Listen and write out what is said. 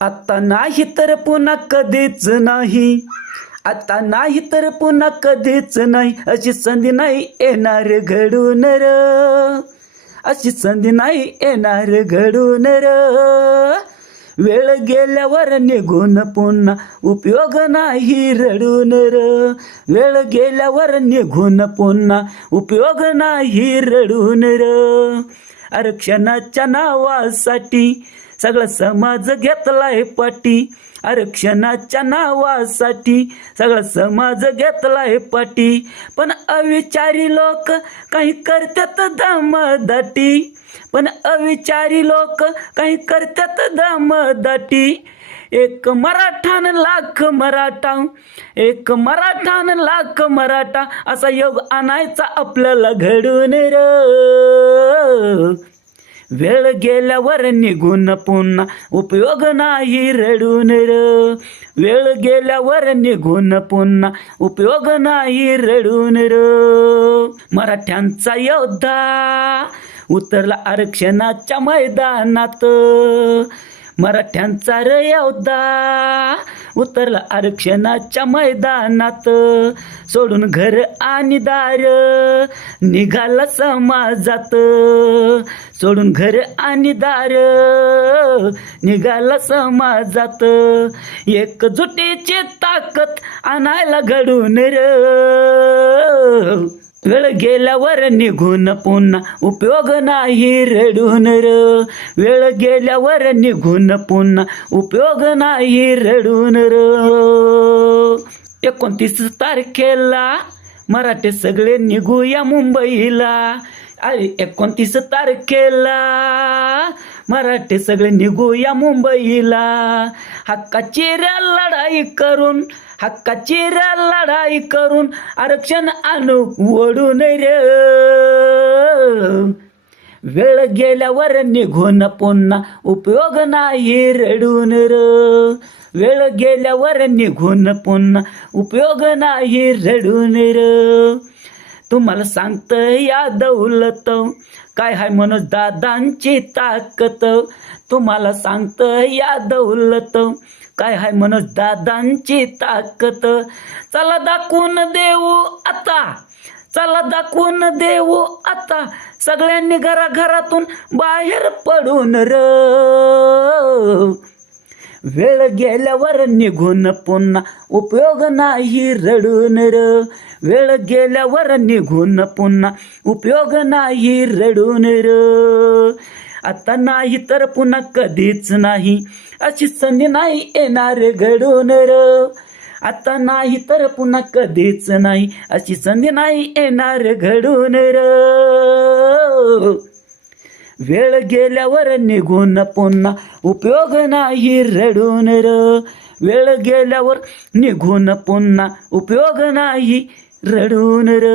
आता नाही तर पुन्हा कधीच नाही. आता नाही तर पुन्हा कधीच नाही. अशी संधी नाही येणार घडून र. अशी संधी नाही येणार घडून र. वेळ गेल्यावर निघून पुन्हा उपयोग नाही रडून र. वेळ गेल्यावर निघून पुन्हा उपयोग नाही रडून र. आरक्षणाच्या नावासाठी सगळा समाज घेतलाय पाठी आरक्षणाच्या नावासाठी सगळा समाज घेतलाय पाठी पण अविचारी लोक काही करतात दमदाटी पण अविचारी लोक काही करतात दमदाटी एक मराठान लाख मराठा एक मराठान लाख मराठा असा योग आणायचा आपल्याला घडून र. वेळ गेल्यावर निघून पुन्हा उपयोग नाही रडून र. वेळ गेल्यावर निघून पुन्हा उपयोग नाही रडून र. मराठ्यांचा योद्धा उतरला आरक्षणाच्या मैदानात. मराठ्यांचा र योद्धा उतरला आरक्षणाच्या मैदानात. सोडून घर आणि दार निघाला समाजात. सोडून घर आणि दार निघाला समाजात. एकजुटीची ताकद आणायला घडून र. वेळ गेल्यावर निघून पुन्हा उपयोग नाही रडून र वेळ गेल्यावर निघून पुन्हा उपयोग नाही रडून र एकोणतीस तारखेला मराठे सगळे निघूया मुंबईला. अरे एकोणतीस तारखेला मराठे सगळे निघूया मुंबईला. हक्काची लढाई करून हक्काची र लढाई करून आरक्षण आणू ओढून रे. वेळ गेल्यावर निघून पुन्हा उपयोग नाही रडून र. वेळ गेल्यावर निघून पुन्हा उपयोग नाही रडून र. तुम्हाला सांगत या दौलत काय हाय मनोज दादांची ताकत तुम्हाला सांगत या दौलत काय हाय मनोज दादांची ताकद? चला दाखवून देऊ आता. चला दाखवून देऊ आता. सगळ्यांनी घराघरातून बाहेर पडून र. वेळ गेल्यावर निघून पुन्हा उपयोग नाही रडून र. वेळ गेल्यावर निघून पुन्हा उपयोग नाही रडून र. आता नाही तर पुन्हा कधीच नाही. अशी संधी नाही येणार घडून र. आता नाही तर पुन्हा कधीच नाही. अशी संधी नाही येणार घडून र. वेळ गेल्यावर निघून पुन्हा उपयोग नाही रडून र. वेळ गेल्यावर निघून पुन्हा उपयोग नाही रडून र.